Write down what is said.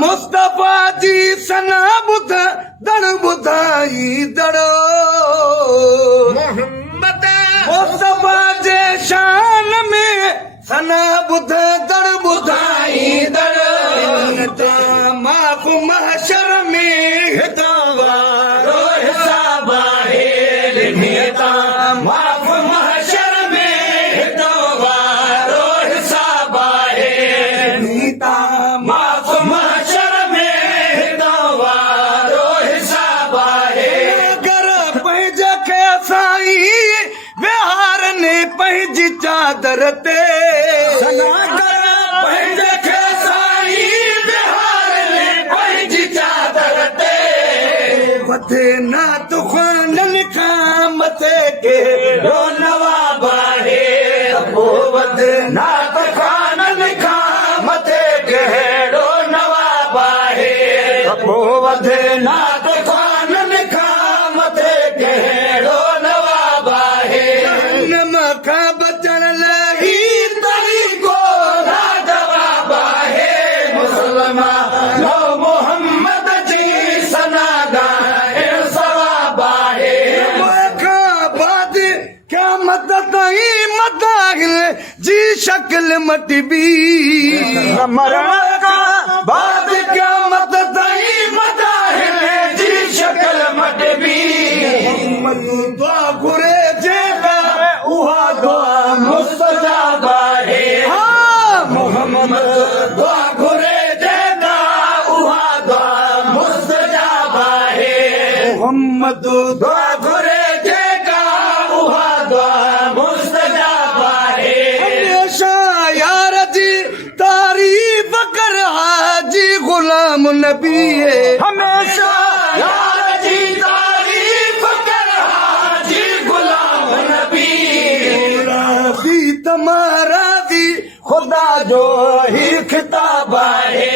मुस्तफा जी सना बुध दड़ बुधाई दड़ो मोहम्मद मुस्तफा जे शान में सना बुध दड़ बुधाई दड़ो माफ महशर में हितवारो हिसाब आहे नेता माफ महशर में हितवारो हिसाब आहे नेता माफ महशर में हितवारो हिसाब आहे अगर पंहिंज खे साईं विहार ने पंहिंजी चादर ते सनागर पंहिंज खे साईं विहार ने पंहिंजी चादर ते वधे ना तूफाननि खां मथे कहिड़ो नवाब आहे पोइ वधे ना तूफाननि खां मथे कहिड़ो नवाब आहे पोइ वधे ना तूफाननि खां मथे कहिड़ो नवाब आहे नम खां बचण लाइ तरीक़ो ना जवाब आहे मुसलमान मोहम्मद जी सना ॻाइण सवाब आहे खां बाद क़यामत ताईं मदाहिल जी शक्ल मटिबी मरण खां बाद क़यामत ताईं मदाहिल जी शक्ल मटिबी दुआ घुरे जेका उहा दुआ मुस्तजाब आहे मोहम्मद दुआ घुरे जेका उहा दुआ मुस्तजाब आहे मोहम्मद दुआ घुरे जेका उहा दुआ मुस्तजाब आहे हमेशा यार जी तारीफ़ कर हाजी गुलाम नबी है हमेशा यार जी तारीफ़ कर हाजी गुलाम नबी राज़ी तुम्हारा भी खुदा जो ही खिताब है